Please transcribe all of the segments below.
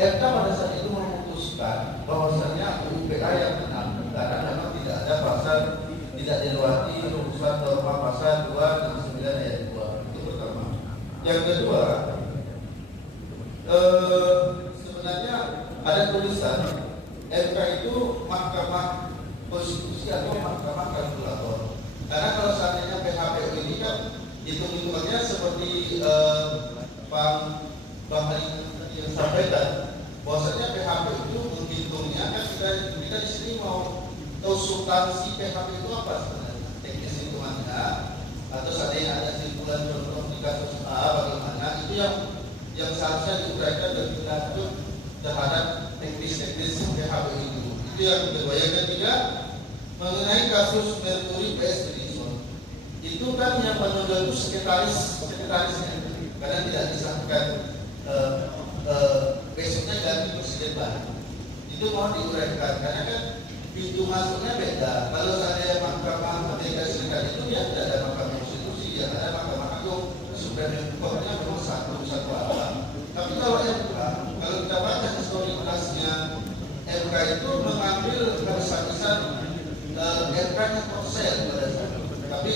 MK pada saat itu memutuskan bahwasanya UPA yang menang karena memang tidak ada pasal, tidak dilewati rumusan norma pasal 269 ayat 2. Itu pertama. Yang kedua, sebenarnya ada tulisan MK itu mahkamah konstitusi atau mahkamah kalkulator. Karena kalau seandainya PHPU ini kan hitung-hitungannya seperti Bang Ali yang sampaikan, bahwasanya PHPU itu menghitungnya kan kita di sini mau tahu substansi PHPU itu apa sebenarnya, teknis hitungannya, atau seandainya ada simpulan contoh di kasus A bagaimana, itu yang seharusnya diuraikan dan dilanjut terhadap teknis-teknis PHPU itu. Itu yang kedua. Yang ketiga, mengenai kasus Mercury PS Edison, itu kan yang menonjol itu sekretarisnya, karena tidak disahkan besoknya ganti presiden baru. Itu mau diuraikan karena kan pintu masuknya beda. Kalau saya Mahkamah Amerika Serikat itu ya tidak ada Mahkamah Konstitusi, ya ada Mahkamah Agung, Supreme Court-nya memang satu alam. Tapi kalau MK, kalau kita baca historitasnya, MK itu mengambil kesan-kesan MK-nya konsen pada saat itu. Tapi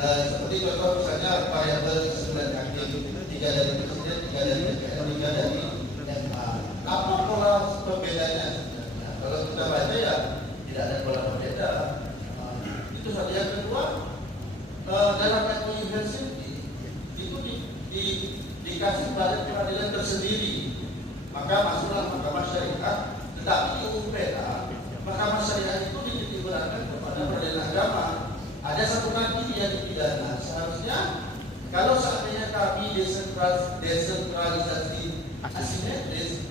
seperti contoh misalnya variabel 9 hakim, 3 dari presiden, 3 dari DPR, 3 dari MA. Apa pola pembedanya sebenarnya? Kalau kita baca ya tidak ada pola pembeda. Itu saja. Yang kedua, dalam university itu dikasih badan peradilan tersendiri. Maka masuklah Mahkamah Syariah. Tetapi UPA, Mahkamah Syariah itu ditimbulkan kepada peradilan agama. Ada satu kaki yang dipidana. Seharusnya kalau seandainya kami desentralisasi asimetris,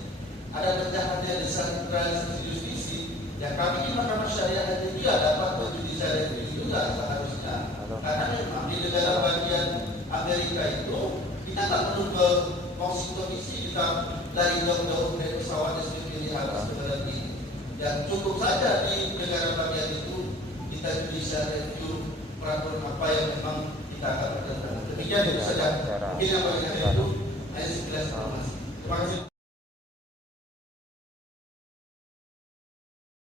ada pecahannya desentralisasi justisi, ya kami di Mahkamah Syariah itu ya dapat berjudisial review juga seharusnya. Karena memang di negara bagian Amerika itu kita tak perlu ke Washington DC, kita dari jauh-jauh dari pesawat SPP atas negara ini. Dan cukup saja di negara bagian itu kita judicial review peraturan apa yang memang kita akan lakukan. Demikian itu saja. Mungkin yang paling itu hanya 11 informasi. Terima kasih.